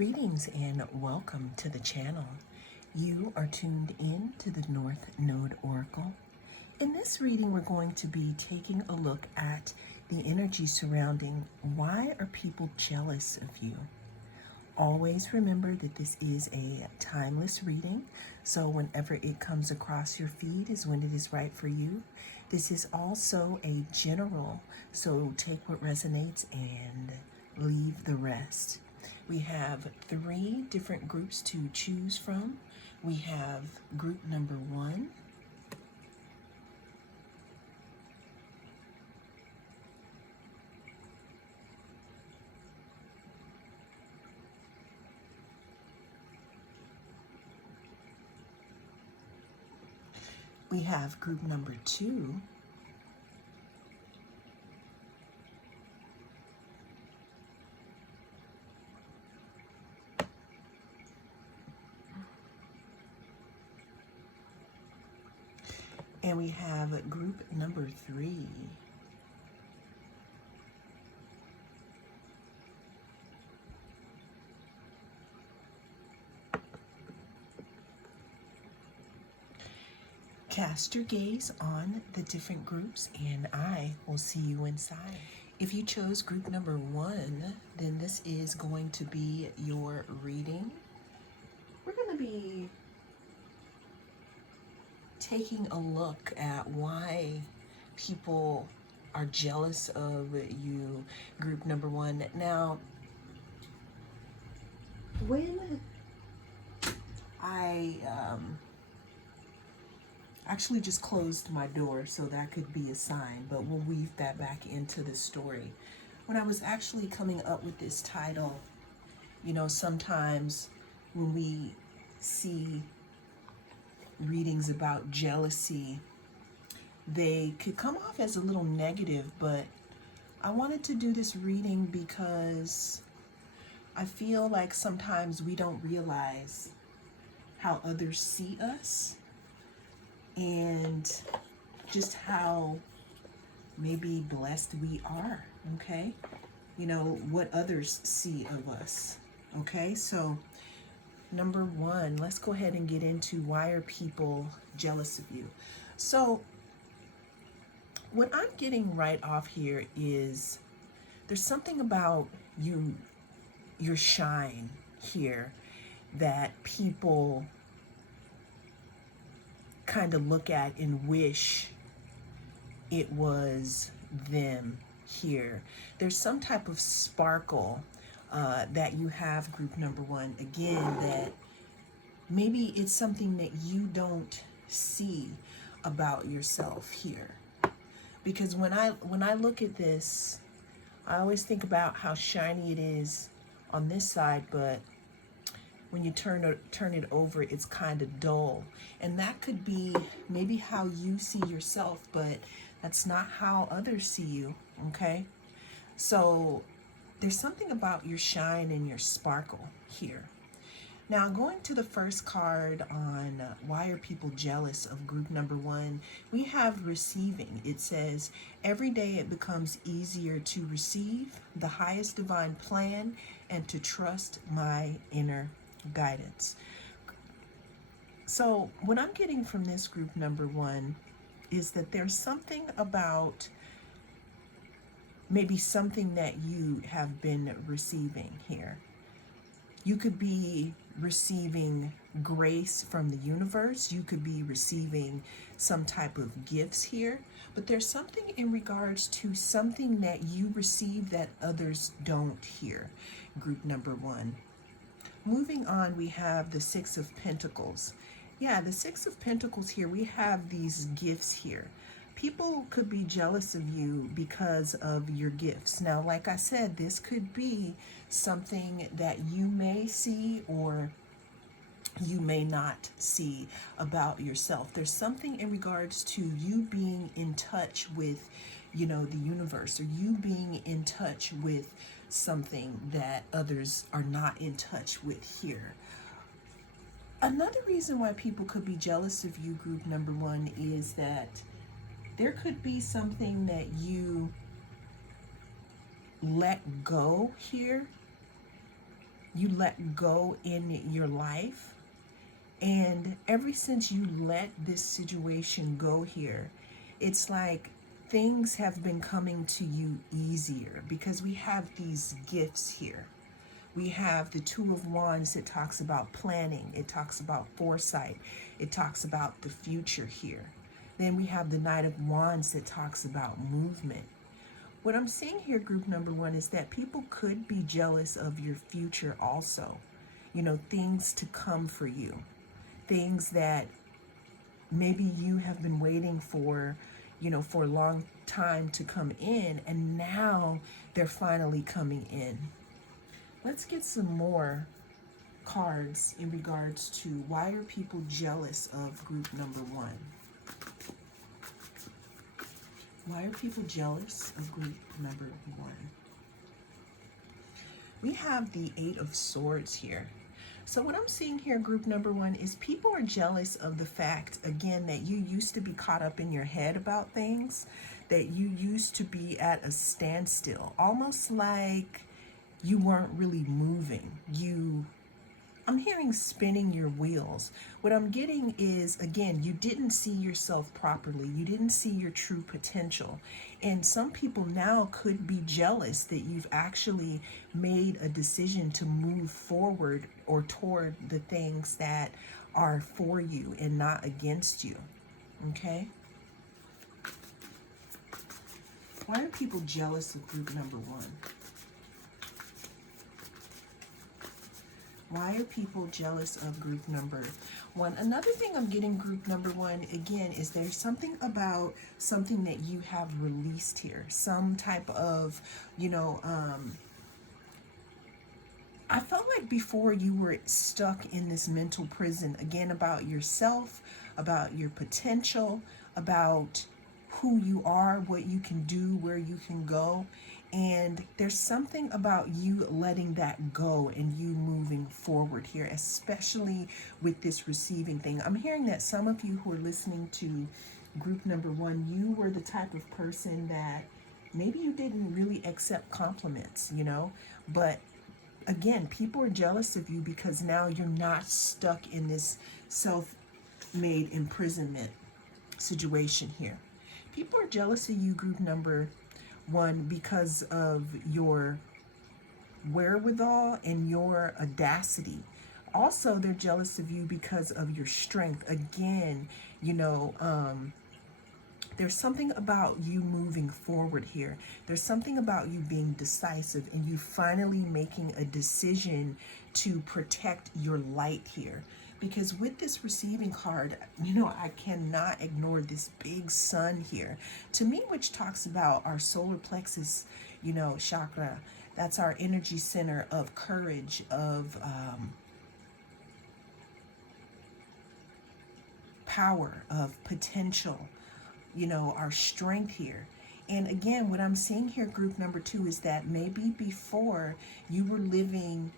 Greetings and welcome to the channel. You are tuned in to the North Node Oracle. In this reading, we're going to be taking a look at the energy surrounding why are people jealous of you. Always remember that this is a timeless reading, so whenever it comes across your feed is when it is right for you. This is also a general, so take what resonates and leave the rest. We have 3 different groups to choose from. We have group number 1. We have group number 2. And we have group number 3. Cast your gaze on the different groups and I will see you inside. If you chose group number 1, then this is going to be your reading. We're going to be taking a look at why people are jealous of you, group number 1. Now, when I actually just closed my door, so that could be a sign, but we'll weave that back into the story. When I was actually coming up with this title, you know, sometimes when we see readings about jealousy, they could come off as a little negative, but I wanted to do this reading because I feel like sometimes we don't realize how others see us and just how maybe blessed we are, okay? You know, what others see of us, okay? So number 1, let's go ahead and get into why are people jealous of you. So what I'm getting right off here is there's something about you, your shine here, that people kind of look at and wish it was them here. There's some type of sparkle that you have, group number 1, again, that maybe it's something that you don't see about yourself here. Because when I look at this, I always think about how shiny it is on this side, but when you turn it over, it's kind of dull. And that could be maybe how you see yourself, but that's not how others see you, okay? So there's something about your shine and your sparkle here. Now, going to the first card on why are people jealous of group number 1, we have receiving. It says, every day it becomes easier to receive the highest divine plan and to trust my inner guidance. So what I'm getting from this group number 1 is that there's something about maybe something that you have been receiving here. You could be receiving grace from the universe. You could be receiving some type of gifts here. But there's something in regards to something that you receive that others don't here, group number 1. Moving on, we have the 6 of Pentacles. Yeah, the 6 of Pentacles here, we have these gifts here. People could be jealous of you because of your gifts. Now, like I said, this could be something that you may see or you may not see about yourself. There's something in regards to you being in touch with, you know, the universe, or you being in touch with something that others are not in touch with here. Another reason why people could be jealous of you, group number 1, is that there could be something that you let go here you let go in your life. And ever since you let this situation go here, it's like things have been coming to you easier because we have these gifts here. We have the Two of Wands that talks about planning, it talks about foresight, it talks about the future here. Then we have the Knight of Wands that talks about movement. What I'm seeing here, group number one, is that people could be jealous of your future also. You know, things to come for you, things that maybe you have been waiting for, you know, for a long time to come in, and now they're finally coming in. Let's get some more cards in regards to why are people jealous of group number one. Why are people jealous of group number one? We have the Eight of Swords here. So what I'm seeing here, group number one, is people are jealous of the fact, again, that you used to be caught up in your head about things, that you used to be at a standstill, almost like you weren't really moving. I'm hearing spinning your wheels. What I'm getting is, again, you didn't see yourself properly. You didn't see your true potential. And some people now could be jealous that you've actually made a decision to move forward or toward the things that are for you and not against you. Okay? Why are people jealous of group number one? Why are people jealous of group number one? Another thing I'm getting, group number one, again, is there's something about something that you have released here. Some type of, I felt like before you were stuck in this mental prison, again, about yourself, about your potential, about who you are, what you can do, where you can go. And there's something about you letting that go and you moving forward here, especially with this receiving thing. I'm hearing that some of you who are listening to group number one, you were the type of person that maybe you didn't really accept compliments, but again, people are jealous of you because now you're not stuck in this self-made imprisonment situation here. People are jealous of you, group number one, because of your wherewithal and your audacity. Also, they're jealous of you because of your strength. Again, there's something about you moving forward here. There's something about you being decisive and you finally making a decision to protect your light here. Because with this receiving card, I cannot ignore this big sun here. To me, which talks about our solar plexus, chakra. That's our energy center of courage, of power, of potential, our strength here. And again, what I'm seeing here, group number two, is that maybe before you were living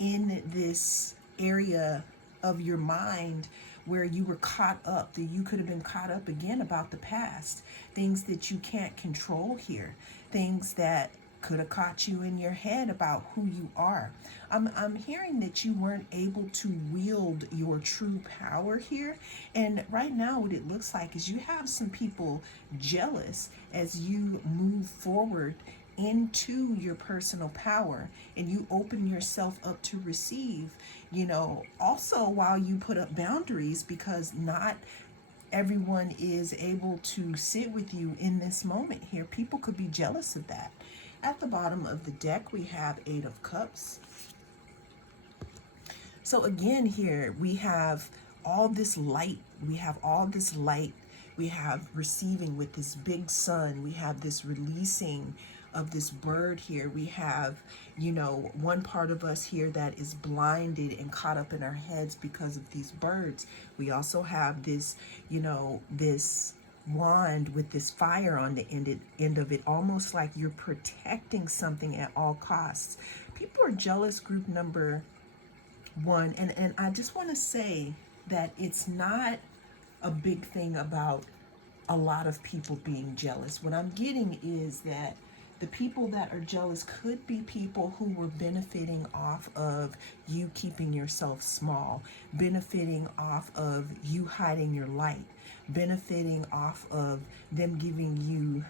in this area of your mind where you were caught up, that you could have been caught up again about the past, things that you can't control here, things that could have caught you in your head about who you are. I'm hearing that you weren't able to wield your true power here. And right now what it looks like is you have some people jealous as you move forward into your personal power and you open yourself up to receive, also while you put up boundaries, because not everyone is able to sit with you in this moment here. People could be jealous of that. At the bottom of the deck, we have Eight of Cups. So again, here we have all this light. We have all this light. We have receiving with this big sun. We have this releasing of this bird here. We have, one part of us here that is blinded and caught up in our heads because of these birds. We also have this, this wand with this fire on the end of it, almost like you're protecting something at all costs. People are jealous, group number one, and I just want to say that it's not a big thing about a lot of people being jealous. What I'm getting is that The people that are jealous could be people who were benefiting off of you keeping yourself small, benefiting off of you hiding your light, benefiting off of them giving you,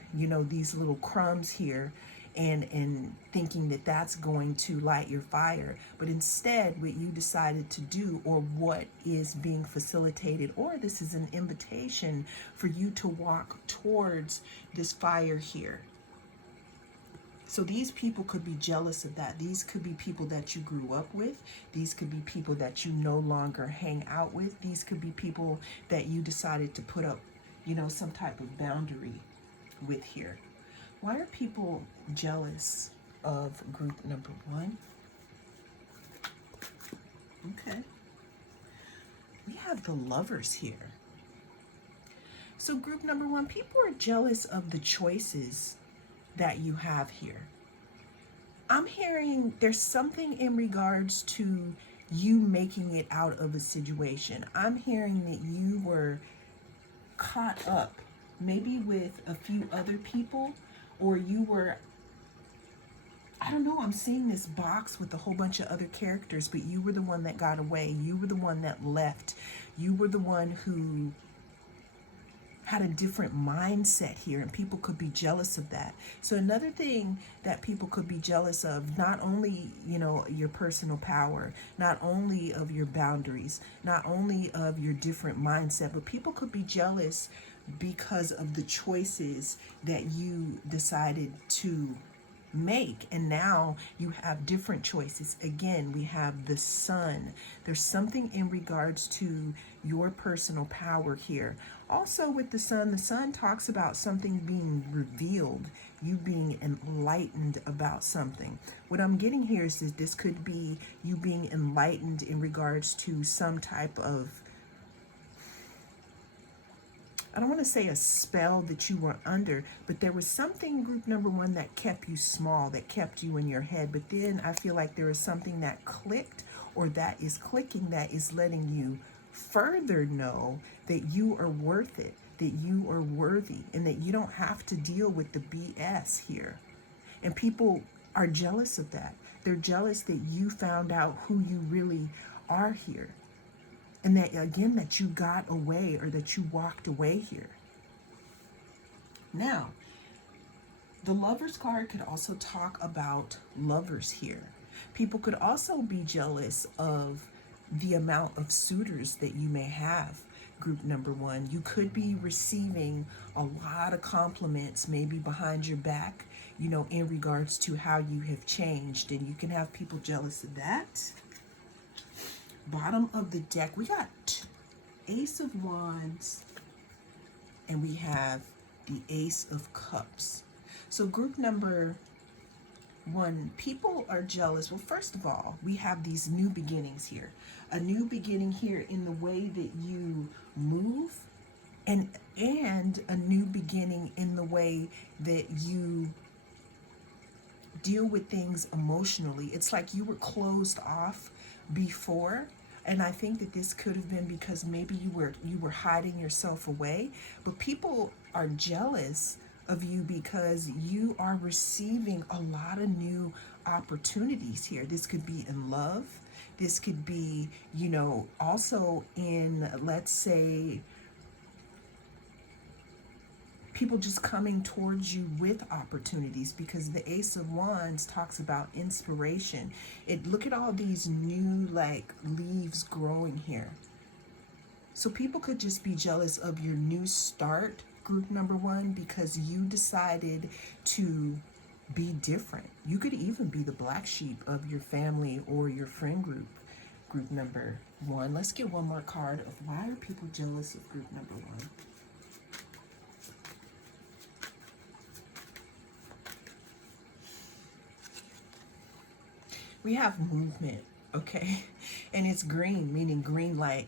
these little crumbs here, and thinking that that's going to light your fire. But instead, what you decided to do, or what is being facilitated, or this is an invitation for you to walk towards this fire here. So these people could be jealous of that. These could be people that you grew up with. These could be people that you no longer hang out with. These could be people that you decided to put up, some type of boundary with here. Why are people jealous of group number one? Okay. We have the Lovers here. So group number one, people are jealous of the choices that you have here. I'm hearing there's something in regards to you making it out of a situation. I'm hearing that you were caught up maybe with a few other people, or you were, I don't know, I'm seeing this box with a whole bunch of other characters, but you were the one that got away. You were the one that left. You were the one who had a different mindset here, and people could be jealous of that. So another thing that people could be jealous of, not only, your personal power, not only of your boundaries, not only of your different mindset, but people could be jealous because of the choices that you decided to make, and now you have different choices. Again, we have the Sun. There's something in regards to your personal power here. Also with the Sun talks about something being revealed, you being enlightened about something. What I'm getting here is that this could be you being enlightened in regards to some type of, I don't want to say a spell that you were under, but there was something, group number one, that kept you small, that kept you in your head. But then I feel like there is something that clicked, or that is clicking, that is letting you further know that you are worth it, that you are worthy, and that you don't have to deal with the BS here. And people are jealous of that. They're jealous that you found out who you really are here. And that, again, that you got away, or that you walked away here. Now, the Lovers card could also talk about lovers here. People could also be jealous of the amount of suitors that you may have, group number one. You could be receiving a lot of compliments, maybe behind your back, in regards to how you have changed. And you can have people jealous of that. Bottom of the deck, we got Ace of Wands, and we have the Ace of Cups. So group number one, people are jealous. Well, first of all, we have these new beginnings here. A new beginning here in the way that you move, and a new beginning in the way that you deal with things emotionally. It's like you were closed off before, and I think that this could have been because maybe you were hiding yourself away. But people are jealous of you because you are receiving a lot of new opportunities here. This could be in love. This could be, also in, let's say, people just coming towards you with opportunities, because the Ace of Wands talks about inspiration. Look at all these new leaves growing here. So people could just be jealous of your new start, group number one, because you decided to be different. You could even be the black sheep of your family or your friend group, group number one. Let's get one more card of why are people jealous of group number one. We have movement, okay? And it's green, meaning green light.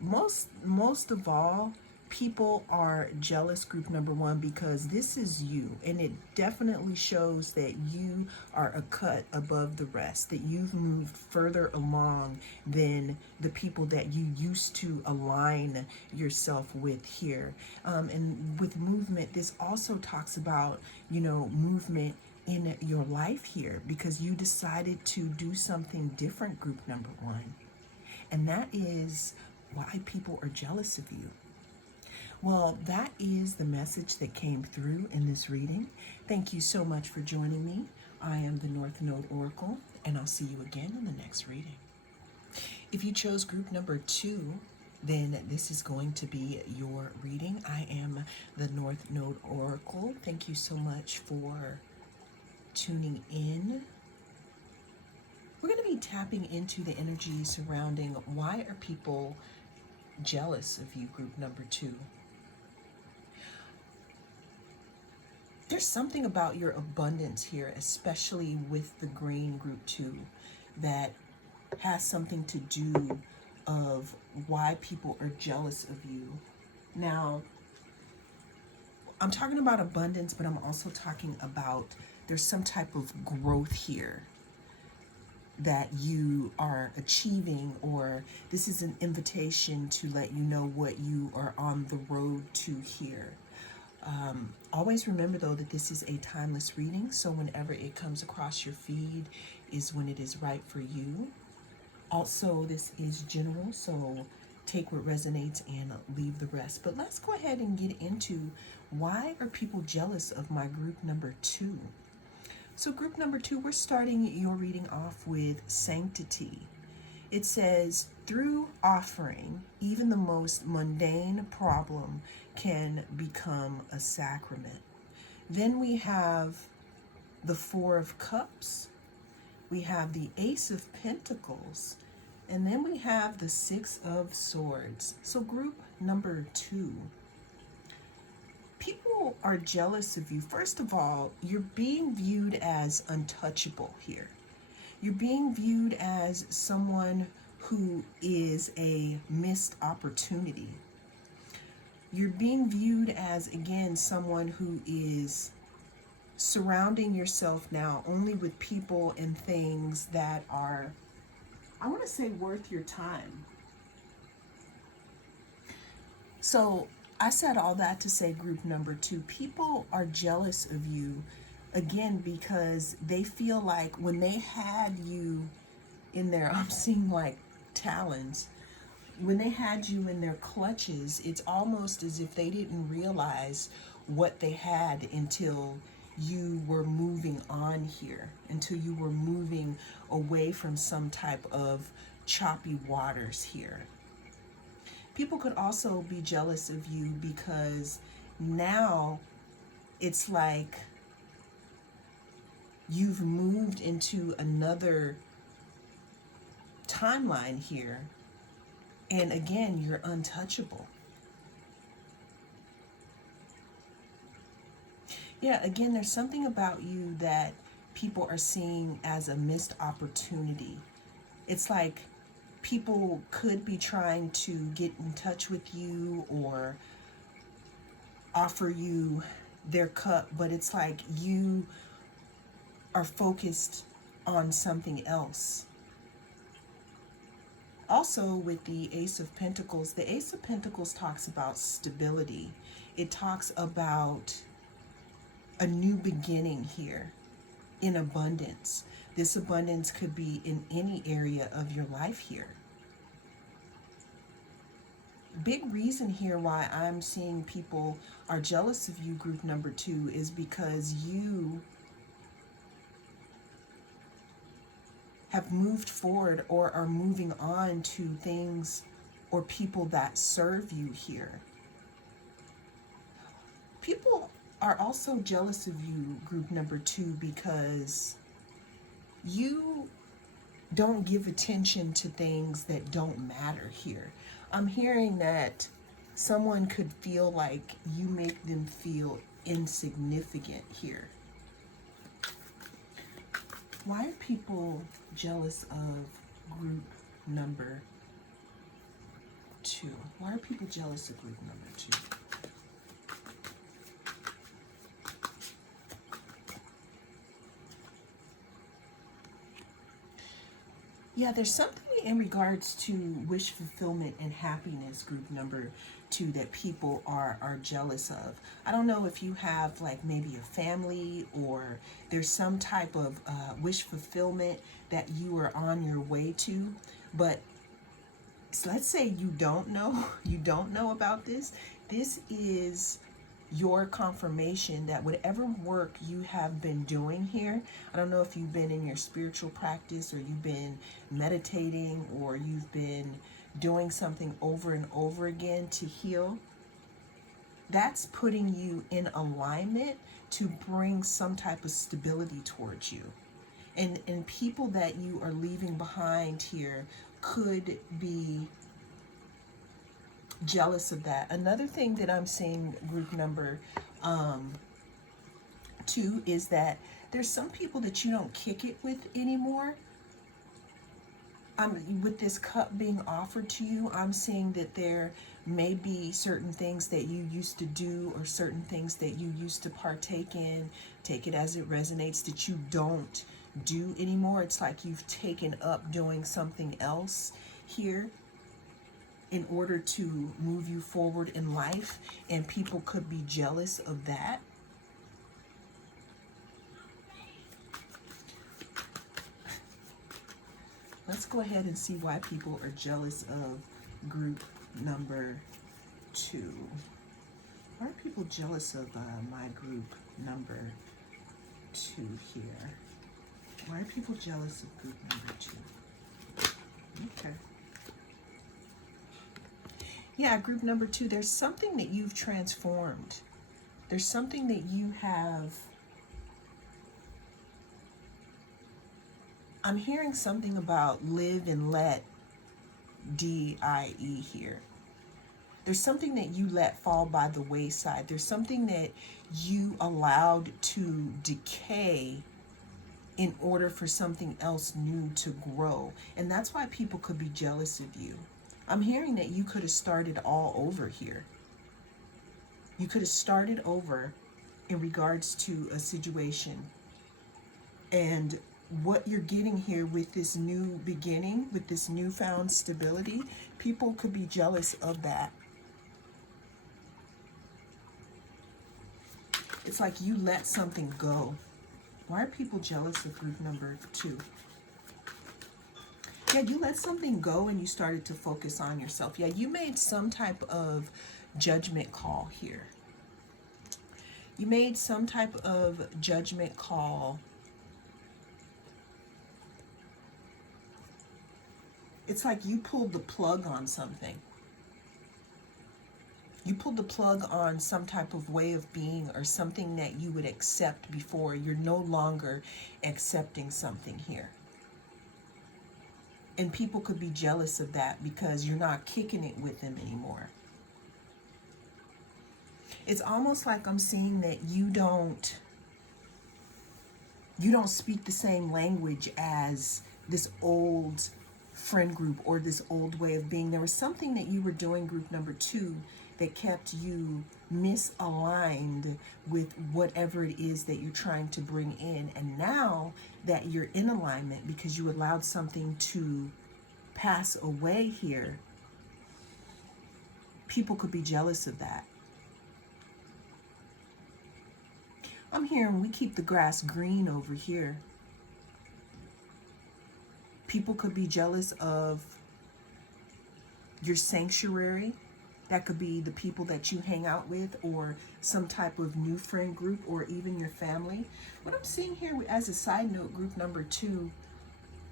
Most of all, people are jealous, group number one, because this is you, and it definitely shows that you are a cut above the rest, that you've moved further along than the people that you used to align yourself with here. And with movement, this also talks about, movement in your life here because you decided to do something different, group number one. And that is why people are jealous of you. Well, that is the message that came through in this reading. Thank you so much for joining me. I am the North Node Oracle, and I'll see you again in the next reading. If you chose group number 2, then this is going to be your reading. I am the North Node Oracle. Thank you so much for tuning in. We're going to be tapping into the energy surrounding why are people jealous of you, group number 2. There's something about your abundance here, especially with the green group 2, that has something to do of why people are jealous of you. Now, I'm talking about abundance, but I'm also talking about there's some type of growth here that you are achieving, or this is an invitation to let you know what you are on the road to here. Always remember, though, that this is a timeless reading, so whenever it comes across your feed is when it is right for you. Also, this is general, so take what resonates and leave the rest. But let's go ahead and get into why are people jealous of my group number 2. So group number 2, we're starting your reading off with sanctity. It says, through offering, even the most mundane problem can become a sacrament. Then we have the 4 of Cups. We have the Ace of Pentacles. And then we have the 6 of Swords. So group number 2. People are jealous of you. First of all, you're being viewed as untouchable here. You're being viewed as someone who is a missed opportunity. You're being viewed as, again, someone who is surrounding yourself now only with people and things that are, I want to say, worth your time. So I said all that to say group number 2, people are jealous of you, again, because they feel like when they had you in their, I'm seeing like talons, when they had you in their clutches, it's almost as if they didn't realize what they had until you were moving on here, until you were moving away from some type of choppy waters here. People could also be jealous of you because now it's like you've moved into another timeline here. And again, you're untouchable. Yeah, again, there's something about you that people are seeing as a missed opportunity. It's like people could be trying to get in touch with you or offer you their cup, but it's like you are focused on something else. Also, with the Ace of Pentacles, the Ace of Pentacles talks about stability. It talks about a new beginning here in abundance. This abundance could be in any area of your life here. Big reason here why I'm seeing people are jealous of you, group number 2, is because you have moved forward or are moving on to things or people that serve you here. People are also jealous of you, group number 2, because you don't give attention to things that don't matter here. I'm hearing that someone could feel like you make them feel insignificant here. Why are people jealous of group number 2? Why are people jealous of group number 2? Yeah, there's something in regards to wish fulfillment and happiness, group number too that people are jealous of. I don't know if you have like maybe a family or there's some type of wish fulfillment that you are on your way to, but let's say you don't know, you don't know about this. This is your confirmation that whatever work you have been doing here, I don't know if you've been in your spiritual practice or you've been meditating or you've been doing something over and over again to heal, that's putting you in alignment to bring some type of stability towards you. And people that you are leaving behind here could be jealous of that. Another thing that I'm seeing, group number 2, is that there's some people that you don't kick it with anymore. With this cup being offered to you, I'm seeing that there may be certain things that you used to do or certain things that you used to partake in, take it as it resonates, that you don't do anymore. It's like you've taken up doing something else here in order to move you forward in life, and people could be jealous of that. Let's go ahead and see why people are jealous of group number 2. Why are people jealous of my group number 2 here? Why are people jealous of group number 2? Okay. Yeah, group number 2, there's something that you've transformed. There's something that you have. I'm hearing something about live and let DIE here. There's something that you let fall by the wayside. There's something that you allowed to decay in order for something else new to grow. And that's why people could be jealous of you. I'm hearing that you could have started all over here. You could have started over in regards to a situation. And what you're getting here with this new beginning, with this newfound stability, people could be jealous of that. It's like you let something go. Why are people jealous of group number 2? Yeah, you let something go and you started to focus on yourself. Yeah, you made some type of judgment call here. You made some type of judgment call. It's like you pulled the plug on something. You pulled the plug on some type of way of being or something that you would accept before. You're no longer accepting something here. And people could be jealous of that because you're not kicking it with them anymore. It's almost like I'm seeing that you don't speak the same language as this old friend group or this old way of being. There was something that you were doing, group number 2, that kept you misaligned with whatever it is that you're trying to bring in. And now that you're in alignment because you allowed something to pass away here, people could be jealous of that. I'm hearing we keep the grass green over here. People could be jealous of your sanctuary. That could be the people that you hang out with or some type of new friend group or even your family. What I'm seeing here as a side note, group number 2,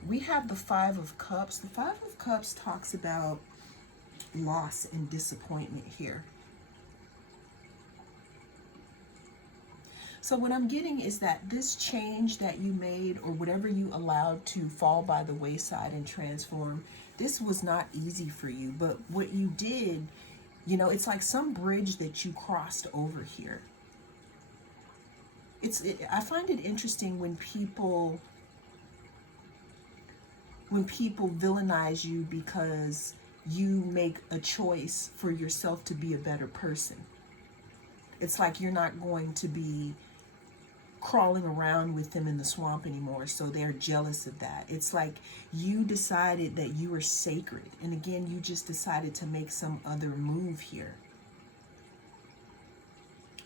we have the 5 of Cups. The 5 of Cups talks about loss and disappointment here. So what I'm getting is that this change that you made or whatever you allowed to fall by the wayside and transform, this was not easy for you. But what you did, you know, it's like some bridge that you crossed over here. I find it interesting when people villainize you because you make a choice for yourself to be a better person. It's like you're not going to be crawling around with them in the swamp anymore, so they're jealous of that. It's like you decided that you were sacred, and again, you just decided to make some other move here.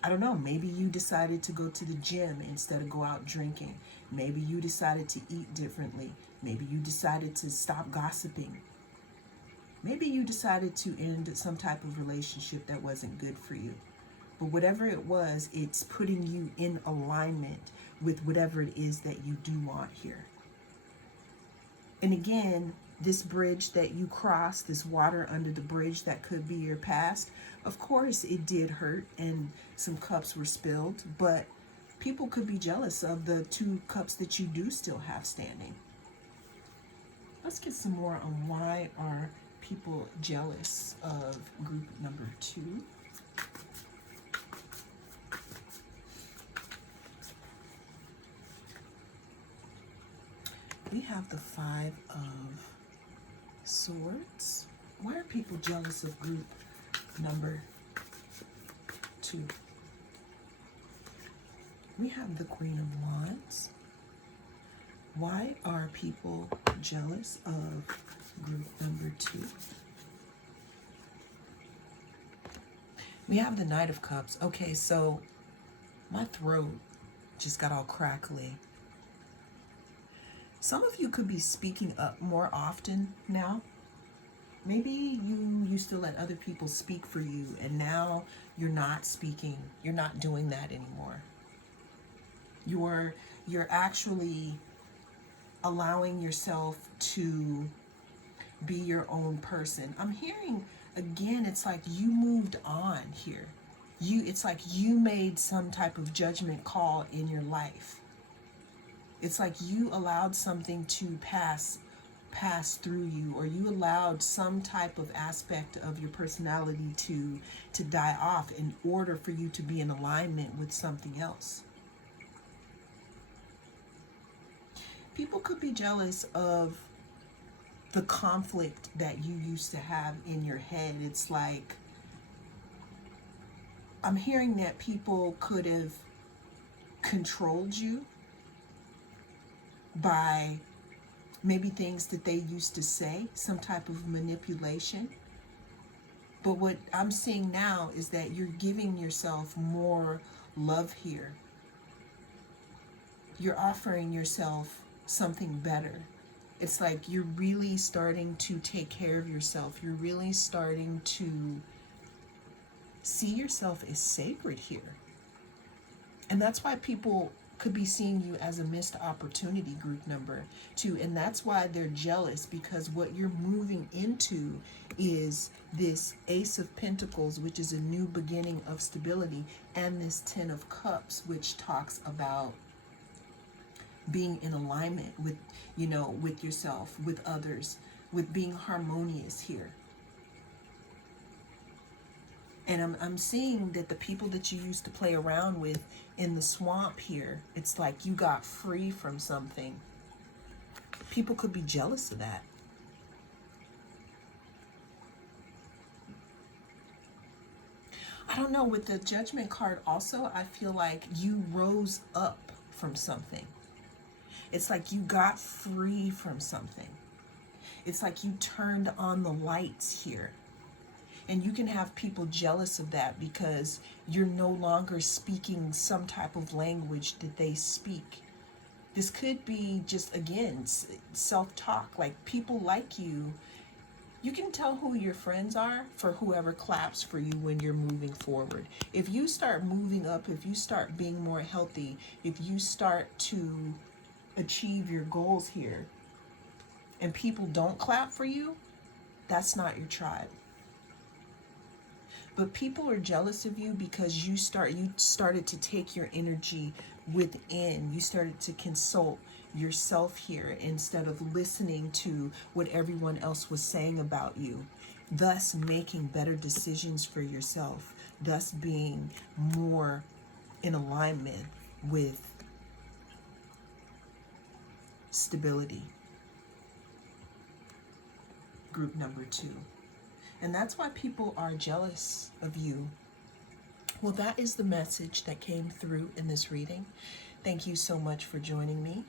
I don't know, maybe you decided to go to the gym instead of go out drinking. Maybe you decided to eat differently. Maybe you decided to stop gossiping. Maybe you decided to end some type of relationship that wasn't good for you. But whatever it was, it's putting you in alignment with whatever it is that you do want here. And again, this bridge that you crossed, this water under the bridge that could be your past, of course it did hurt and some cups were spilled, but people could be jealous of the 2 cups that you do still have standing. Let's get some more on why are people jealous of group number 2. We have the 5 of Swords. Why are people jealous of group number 2? We have the Queen of Wands. Why are people jealous of group number 2? We have the Knight of Cups. Okay, so my throat just got all crackly. Some of you could be speaking up more often now. Maybe you used to let other people speak for you, and now you're not speaking. You're not doing that anymore. You're actually allowing yourself to be your own person. I'm hearing again, it's like you moved on here. It's like you made some type of judgment call in your life. It's like you allowed something to pass through you, or you allowed some type of aspect of your personality to die off in order for you to be in alignment with something else. People could be jealous of the conflict that you used to have in your head. It's like, I'm hearing that people could have controlled you by maybe things that they used to say, some type of manipulation. But what I'm seeing now is that you're giving yourself more love here. You're offering yourself something better. It's like you're really starting to take care of yourself. You're really starting to see yourself as sacred here. And that's why people could be seeing you as a missed opportunity, group number 2. And that's why they're jealous, because what you're moving into is this Ace of Pentacles, which is a new beginning of stability, and this 10 of Cups, which talks about being in alignment with, with yourself, with others, with being harmonious here. And I'm seeing that the people that you used to play around with in the swamp here, it's like you got free from something. People could be jealous of that. I don't know, with the Judgment card also, I feel like you rose up from something. It's like you got free from something. It's like you turned on the lights here. And you can have people jealous of that because you're no longer speaking some type of language that they speak. This could be just, again, self-talk. Like, people like you. You can tell who your friends are for whoever claps for you when you're moving forward. If you start moving up, if you start being more healthy, if you start to achieve your goals here, and people don't clap for you, that's not your tribe. But people are jealous of you because you started to take your energy within. You started to consult yourself here instead of listening to what everyone else was saying about you, thus making better decisions for yourself, thus being more in alignment with stability. Group number 2. And that's why people are jealous of you. Well, that is the message that came through in this reading. Thank you so much for joining me.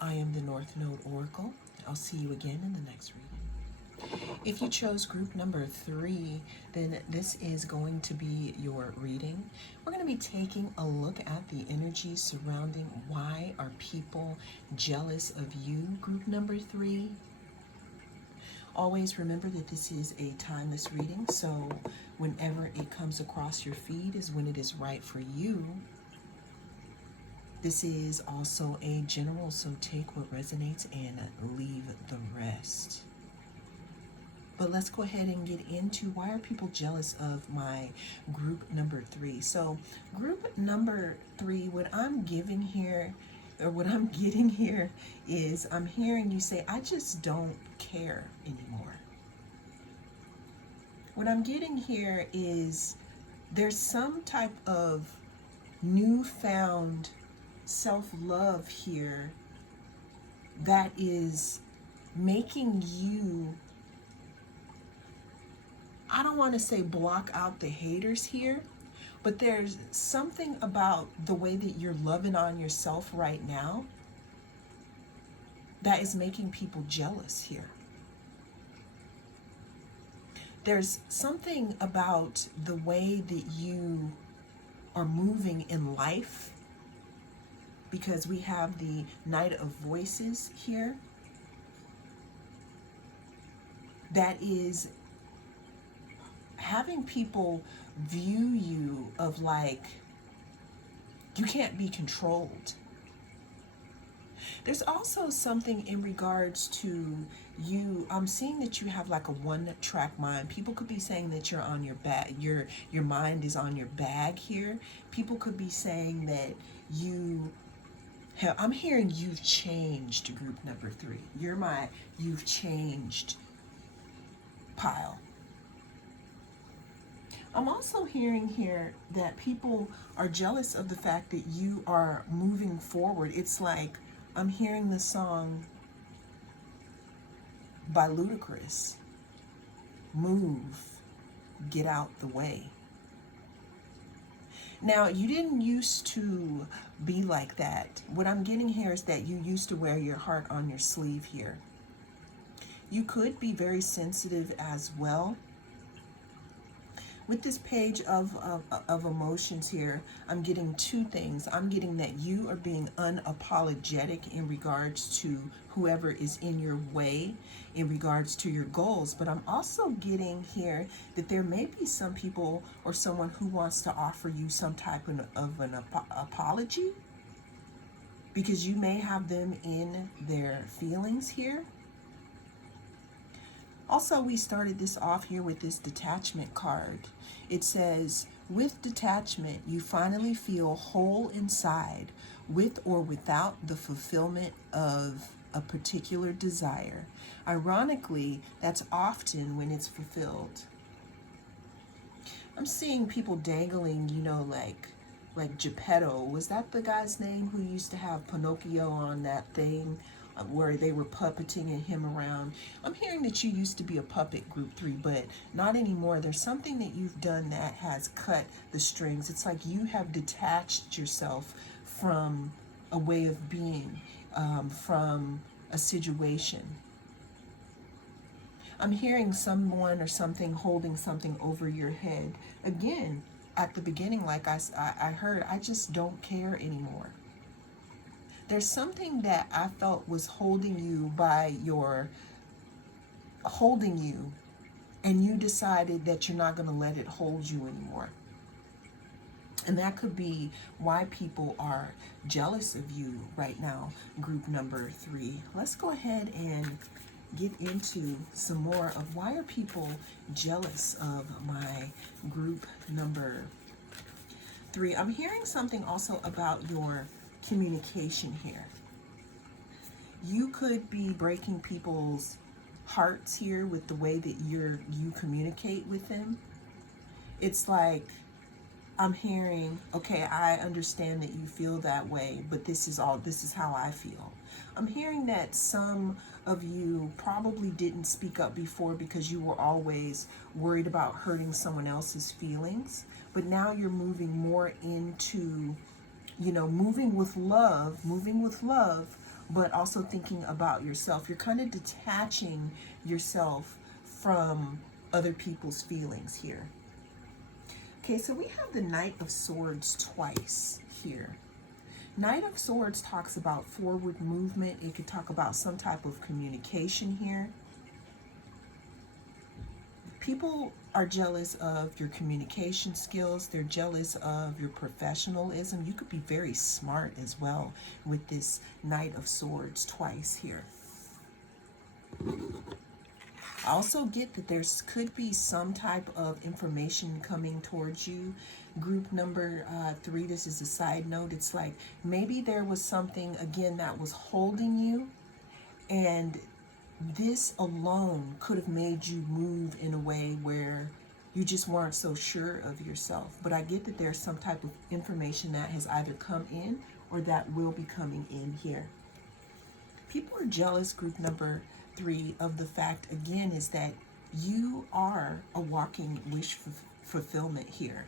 I am the North Node Oracle. I'll see you again in the next reading. If you chose group number 3, then this is going to be your reading. We're going to be taking a look at the energy surrounding why are people jealous of you, group number 3. Always remember that this is a timeless reading, so whenever it comes across your feed is when it is right for you. This is also a general, so take what resonates and leave the rest. But let's go ahead and get into why are people jealous of my group number 3. So group number 3, what I'm getting here is I'm hearing you say, I just don't care anymore. What I'm getting here is there's some type of newfound self-love here that is making you, I don't want to say block out the haters here, but there's something about the way that you're loving on yourself right now that is making people jealous here. There's something about the way that you are moving in life, because we have the Knight of Voices here, that is having people view you of like, you can't be controlled. There's also something in regards to you. I'm seeing that you have like a one-track mind. People could be saying that you're on your bag, your mind is on your bag here. People could be saying that I'm hearing you've changed, group number 3. You're my you've changed pile. I'm also hearing here that people are jealous of the fact that you are moving forward. It's like I'm hearing the song by Ludacris, Move, Get Out the Way. Now, you didn't used to be like that. What I'm getting here is that you used to wear your heart on your sleeve here. You could be very sensitive as well. With this page of emotions here, I'm getting 2 things. I'm getting that you are being unapologetic in regards to whoever is in your way, in regards to your goals. But I'm also getting here that there may be some people or someone who wants to offer you some type of an apology, because you may have them in their feelings here. Also, we started this off here with this detachment card. It says, with detachment, you finally feel whole inside, with or without the fulfillment of a particular desire. Ironically, that's often when it's fulfilled. I'm seeing people dangling, like Geppetto. Was that the guy's name who used to have Pinocchio on that thing? Where they were puppeting him around. I'm hearing that you used to be a puppet, group 3, but not anymore. There's something that you've done that has cut the strings. It's like you have detached yourself from a way of being, from a situation. I'm hearing someone or something holding something over your head. Again, at the beginning, like I heard, I just don't care anymore. There's something that I felt was holding you, and you decided that you're not going to let it hold you anymore. And that could be why people are jealous of you right now, group number 3. Let's go ahead and get into some more of why are people jealous of my group number 3. I'm hearing something also about your communication here. You could be breaking people's hearts here with the way that you communicate with them. It's like I'm hearing, okay, I understand that you feel that way, but this is how I feel. I'm hearing that some of you probably didn't speak up before because you were always worried about hurting someone else's feelings, but now you're moving more into moving with love, but also thinking about yourself. You're kind of detaching yourself from other people's feelings here. Okay, so we have the Knight of Swords twice here. Knight of Swords talks about forward movement. It could talk about some type of communication here. People are jealous of your communication skills. They're jealous of your professionalism. You could be very smart as well with this Knight of Swords twice here. I also get that there could be some type of information coming towards you. Group number 3, this is a side note. It's like maybe there was something, again, that was holding you, and this alone could have made you move in a way where you just weren't so sure of yourself. But I get that there's some type of information that has either come in or that will be coming in here. People are jealous, group number 3, of the fact, again, is that you are a walking wish fulfillment here.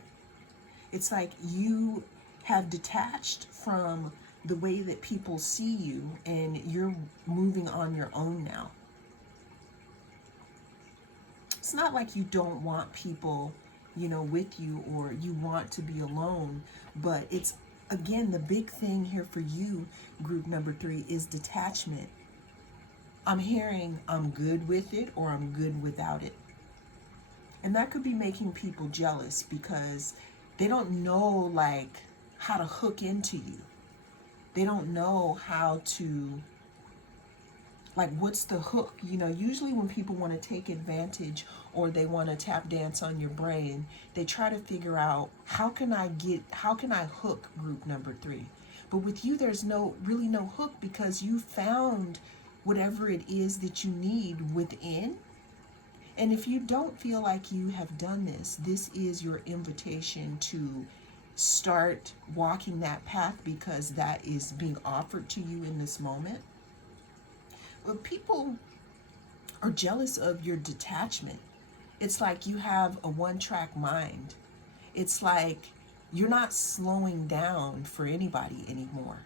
It's like you have detached from the way that people see you, and you're moving on your own now. It's not like you don't want people, you know, with you, or you want to be alone, but it's, again, the big thing here for you, group number 3, is detachment. I'm hearing I'm good with it, or I'm good without it. And that could be making people jealous because they don't know, like, how to hook into you. They don't know how to, like, what's the hook? You know, usually when people want to take advantage or they want to tap dance on your brain, they try to figure out, how can I hook group number 3? But with you, there's really no hook, because you found whatever it is that you need within. And if you don't feel like you have done this, this is your invitation to start walking that path, because that is being offered to you in this moment. But people are jealous of your detachment. It's like you have a one-track mind. It's like you're not slowing down for anybody anymore.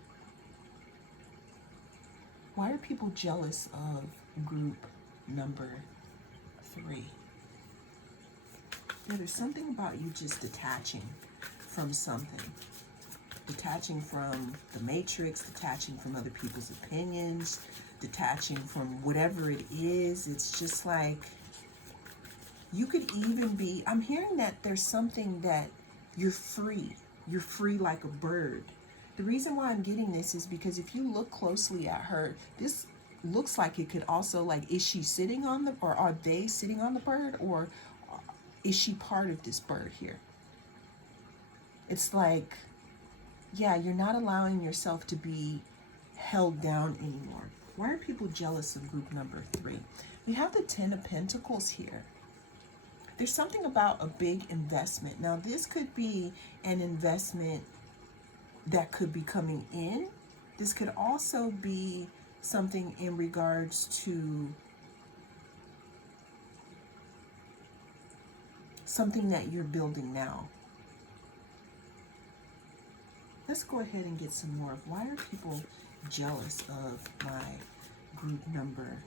Why are people jealous of group number 3? Yeah, there's something about you just detaching from something. Detaching from the matrix, detaching from other people's opinions, detaching from whatever it is. It's just like, you could even be, I'm hearing that there's something that you're free. You're free like a bird. The reason why I'm getting this is because if you look closely at her, this looks like it could also, like, is she sitting on the, or are they sitting on the bird, or is she part of this bird here? It's like, yeah, you're not allowing yourself to be held down anymore. Why are people jealous of group number 3? We have the 10 of Pentacles here. There's something about a big investment. Now, this could be an investment that could be coming in. This could also be something in regards to something that you're building now. Let's go ahead and get some more of, why are people jealous of my group number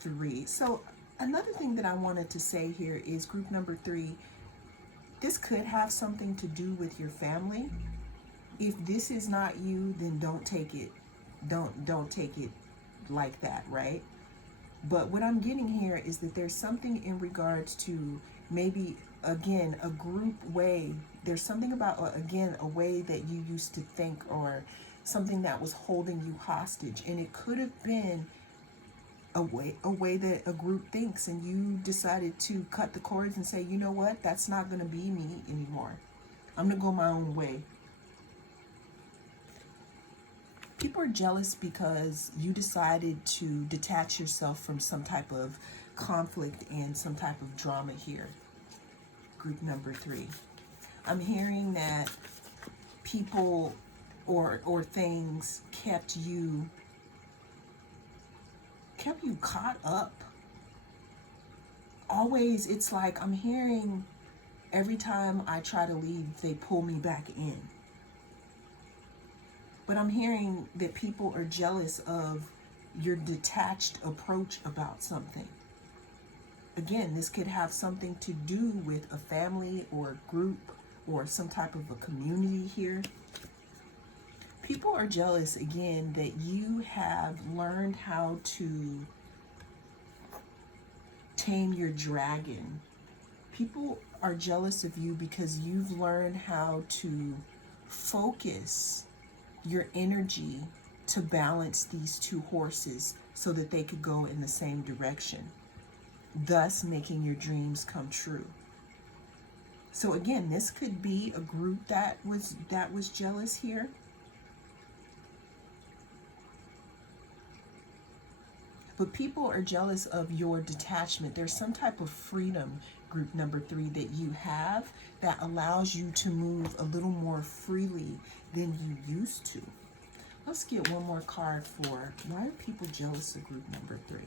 3? So another thing that I wanted to say here is group number 3, this could have something to do with your family. If this is not you, then don't take it. Don't take it like that, right? But what I'm getting here is that there's something in regards to maybe, again, a group way. There's something about, again, a way that you used to think, or something that was holding you hostage. And it could have been a way that a group thinks, and you decided to cut the cords and say, you know what, that's not going to be me anymore. I'm going to go my own way. People are jealous because you decided to detach yourself from some type of conflict and some type of drama here. Group number 3. I'm hearing that people or things kept you caught up. Always, it's like I'm hearing every time I try to leave, they pull me back in. But I'm hearing that people are jealous of your detached approach about something. Again, this could have something to do with a family or a group or some type of a community here. People are jealous, again, that you have learned how to tame your dragon. People are jealous of you because you've learned how to focus your energy to balance these two horses so that they could go in the same direction, thus making your dreams come true. So again, this could be a group that was jealous here. But people are jealous of your detachment. There's some type of freedom, group number 3, that you have that allows you to move a little more freely than you used to. Let's get one more card for why are people jealous of group number 3?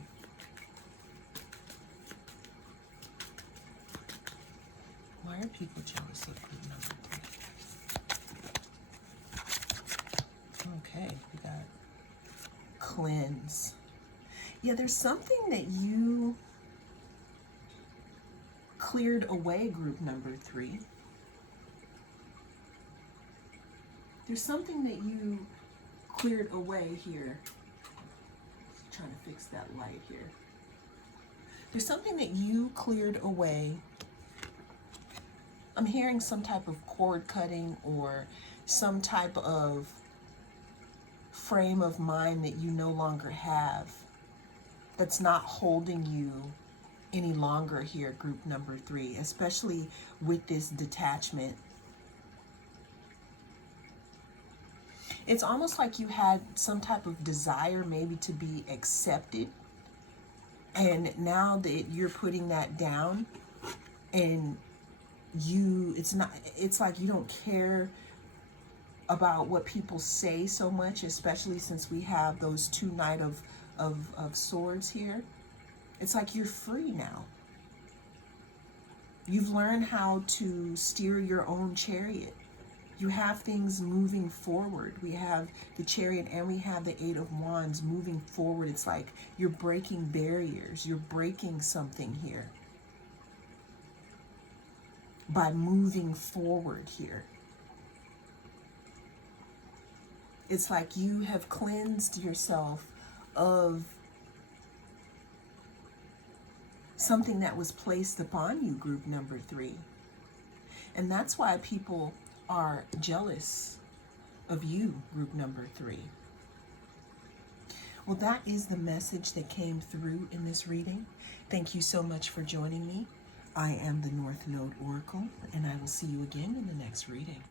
Why are people jealous of group number 3? Okay, we got cleanse. Yeah, there's something that you cleared away, group number 3. There's something that you cleared away here. Just trying to fix that light here. There's something that you cleared away. I'm hearing some type of cord cutting or some type of frame of mind that you no longer have, that's not holding you any longer here, group number 3, especially with this detachment. It's almost like you had some type of desire maybe to be accepted, and now that you're putting that down, and it's like you don't care about what people say so much, especially since we have those 2 Knight of Swords here. It's like you're free now. You've learned how to steer your own chariot. You have things moving forward. We have the Chariot and we have the 8 of Wands moving forward. It's like you're breaking barriers. You're breaking something here by moving forward here. It's like you have cleansed yourself of something that was placed upon you, group number 3. And that's why people are jealous of you, group number 3. Well, that is the message that came through in this reading. Thank you so much for joining me. I am the North Node Oracle, and I will see you again in the next reading.